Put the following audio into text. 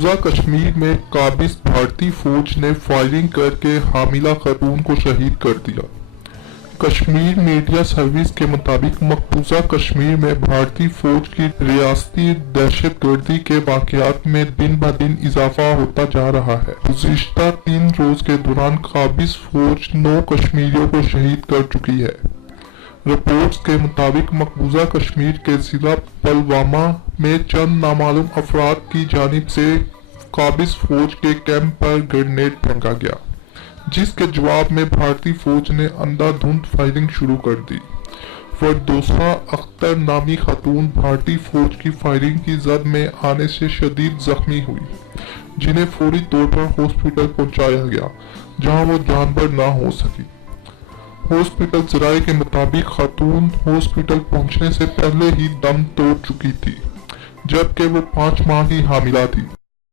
मकबूजा कश्मीर में काबिज भारतीय फौज ने फायरिंग करके हामिला खातून को शहीद कर दिया। कश्मीर मीडिया सर्विस के मुताबिक मकबूजा कश्मीर में भारतीय फौज की रियासती दहशतगर्दी के वाकयात में दिन ब दिन इजाफा होता जा रहा है। गुज़िश्ता 3 रोज के दौरान काबिज फौज 9 कश्मीरियों को शहीद कर चुकी है। रिपोर्ट्स के मुताबिक मकबूजा कश्मीर के जिला पुलवामा में चंद नामालूम अफराद की जानिब से काबिज फौज के कैंप पर ग्रेनेड फेंका गया, जिसके जवाब में भारतीय फौज ने अंधाधुंध फायरिंग शुरू कर दी। फरदौसा अख्तर नामी खातून भारतीय फौज की फायरिंग की जद में आने से शदीद जख्मी हुई, जिन्हें फौरी तौर पर हॉस्पिटल पहुंचाया गया, जहां वो जानबर ना हो सकी। हॉस्पिटल जराये के मुताबिक खातून हॉस्पिटल पहुंचने से पहले ही दम तोड़ चुकी थी, जबकि वो 5 माह की हामिला थी।